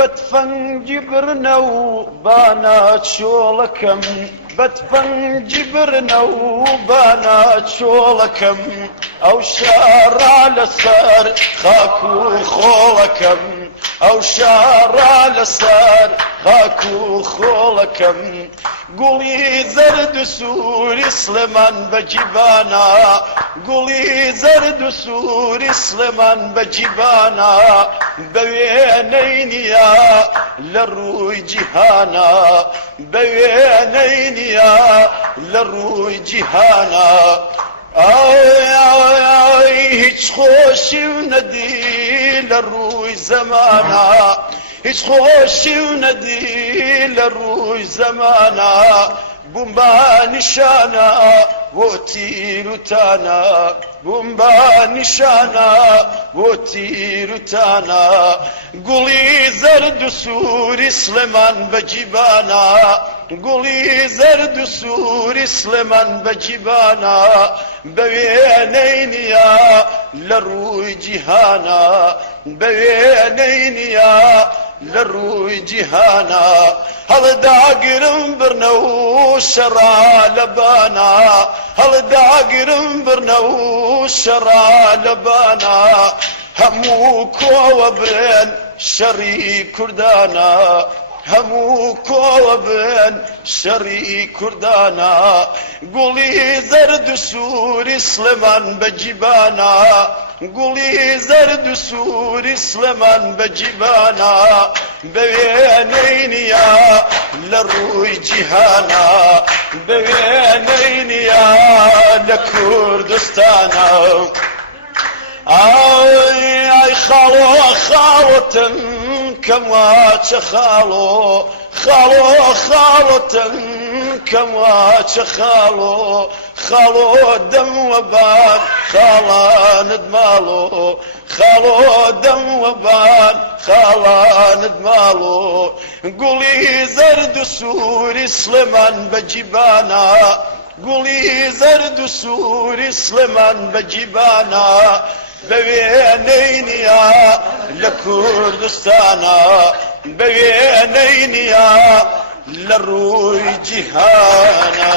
بەتفەنگی برنە و بانە چۆڵەکەم بەتفەنگی برنە و بانە چۆڵەکەم ئەو شارە لەسەر خاک و خۆڵەکەم ئەو شارە لەسەر خاک و خۆڵەکەم گوڵی زەرد و سووری سلێمان بەجیبانە گوڵی زەرد و سووری سلێمان بەجیبانە بە وێنەی نییە لە ڕووی جیهانە بە وێنەی نییە لە ڕووی جیهانە ئای هیچ خۆشی و نەدی لە ڕووی زەمانە هیچ خۆشی و نەدی لە ڕووی زەمانە بووم بە نیشانە بۆ تیر و تانە بووم بە نیشانە بۆ تیر و تانە گوڵی زەرد و سووری سلێمان بەجیبانە گوڵی زەرد و سووری سلێمان بەجیبانە بە وێنەی نییە لە ڕووی جیهانە بە وێنەی نییە لە ڕووی جیهانە هەڵداگرم برنە و شەڕا لە بانە هەڵداگرم برنە و شەڕا لە بانە هەموو کۆوە بن شەڕی کوردانە هەموو کۆوە بن شەڕی کوردانە گوڵی زەرد و سووری سلێمان بەجیبانە گوڵی زەرد و سووری سلێمان بەجیبانە بە وێنەی نییە لە ڕووی جیهانە بە وێنەی نییە لە کوردستانە ئای خاڵۆ خاڵۆتم کەم واچە خاڵۆ خاڵۆ خاڵۆتم کەم واچە خاڵۆ خاڵۆ دەم وەبان خاڵانت ماڵۆ خاڵۆ دەم وەبان خاڵانت ماڵۆ گوڵی زەرد و سووری سلێمان بەجیبانە گوڵی زەرد و سووری سلێمان بەجیبانە بە وێنەی نییە لە کوردستانە بە وێنەی نییە لە ڕووی جیهانە